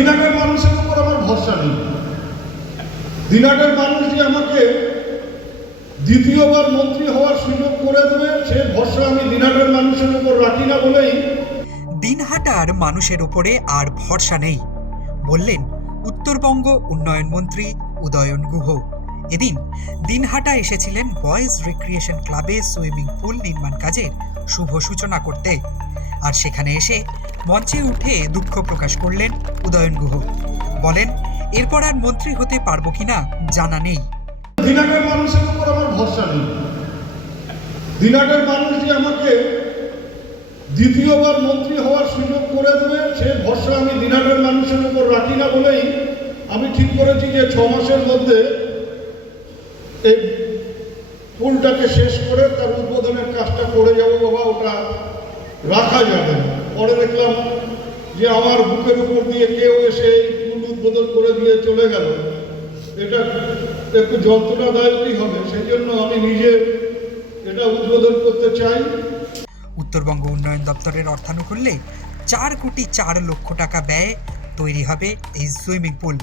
দিনাটের মানুষের উপর আমার ভরসা নেই। দিনাটের মানুষ যে আমাকে দ্বিতীয়বার মন্ত্রী হওয়ার সুযোগ করে দেবে, সে ভরসা আমি দিনাটের মানুষের উপর রাখি না বলেই দিনহাটার মানুষের উপরে আর ভরসা নেই, বললেন উত্তরবঙ্গ উন্নয়ন মন্ত্রী উদয়ন গুহ। এদিন দিনহাটা এসেছিলেন বয়েজ রিক্রিয়েশন ক্লাবে সুইমিং পুল নির্মাণ কাজের শুভ সূচনা করতে। আর সেখানে এসে মঞ্চে উঠে দুঃখ প্রকাশ করলেন উদয়ন গুহ। বলেন, এরপর আর মন্ত্রী হতে পারব কিনা জানা নেই। দিনাটের মানুষের উপর আমার ভরসা নেই। দিনাটের মানুষ যে আমাকে দ্বিতীয়বার মন্ত্রী হওয়ার সুযোগ করে দেবে, সে ভরসা আমি দিনাটের মানুষের উপর রাখি না বলেই আমি ঠিক করেছি যে ছ মাসের মধ্যে এই পুলটাকে শেষ করে তার উদ্বোধনের কাজটা করে যাব বাবা, ওটা রাখা যাবে না। পরে দেখলাম যে আমার বুকের উপর দিয়ে কেউ এসে উদ্বোধন করে দিয়ে চলে গেল। এটা একটু যন্ত্রণাদায়কই হবে সেই জন্য আমি নিজে এটা উদ্বোধন করতে চাই। উত্তরবঙ্গ উন্নয়ন দপ্তরের অর্থানুকূল্যে চার কোটি চার লক্ষ টাকা ব্যয়ে তৈরি হবে এই সুইমিং পুল।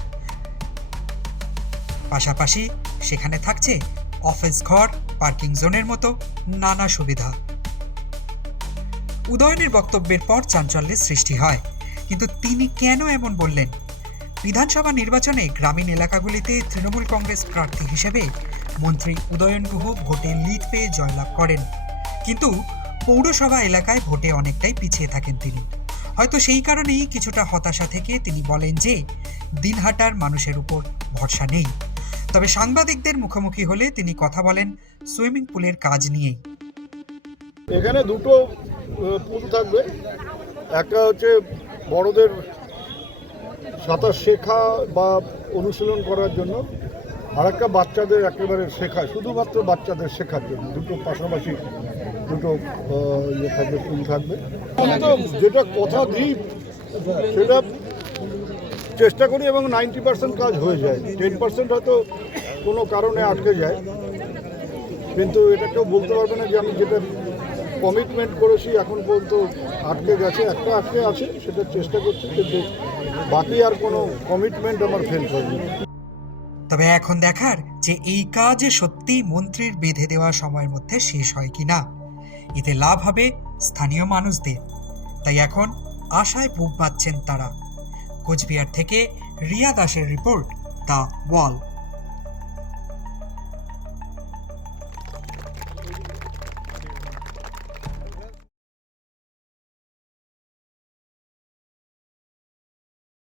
পাশাপাশি সেখানে থাকছে অফিস ঘর, পার্কিং জোনের মতো নানা সুবিধা। উদয়নের বক্তব্যের পর চাঞ্চল্যের সৃষ্টি হয়। কিন্তু তিনি কেন এমন বললেন? বিধানসভা নির্বাচনে গ্রামীণ এলাকাগুলিতে তৃণমূল কংগ্রেস প্রার্থী হিসেবে মন্ত্রী উদয়ন গুহ ভোটে লিড পেয়ে জয়লাভ করেন। কিন্তু পৌরসভা এলাকায় ভোটে অনেকটাই পিছিয়ে থাকেন তিনি। হয়তো সেই কারণেই কিছুটা হতাশা থেকে তিনি বলেন যে, দিনহাটার মানুষের উপর ভরসা নেই। তবে সাংবাদিকদের মুখোমুখি হলে তিনি কথা বলেন সুইমিং পুলের কাজ নিয়েই। এখানে দুটো পুল থাকবে। একটা হচ্ছে বড়দের সাঁতার শেখা বা অনুশীলন করার জন্য আর একটা বাচ্চাদের একেবারে শেখা, শুধুমাত্র বাচ্চাদের শেখার জন্য। দুটো পাশাপাশি দুটো ইয়ে থাকবে পুল থাকবে। যেটা কথা দিই সেটা চেষ্টা করি এবং নাইনটি পার্সেন্ট কাজ হয়ে যায়। টেন পার্সেন্ট হয়তো কোনো কারণে আটকে যায়। কিন্তু এটা কেউ বলতে পারবে না যে আমি যেটা কমিটমেন্ট করেছি, এখন পর্যন্ত আটকে গেছে। একটা আটকে আছে, সেটা চেষ্টা করছি, কিন্তু বাকি আর কোনো কমিটমেন্ট আমার ফেল হয়নি। তবে এখন দেখার যে এই কাজ সত্যি মন্ত্রীর বেঁধে দেওয়া সময়ের মধ্যে শেষ হয় কি না এতে লাভ হবে স্থানীয় মানুষদের। তাই এখন আশায় বুক বাঁধছেন তারা। কোচবিহার থেকে রিয়া দাসের রিপোর্ট দ্য ওয়াল।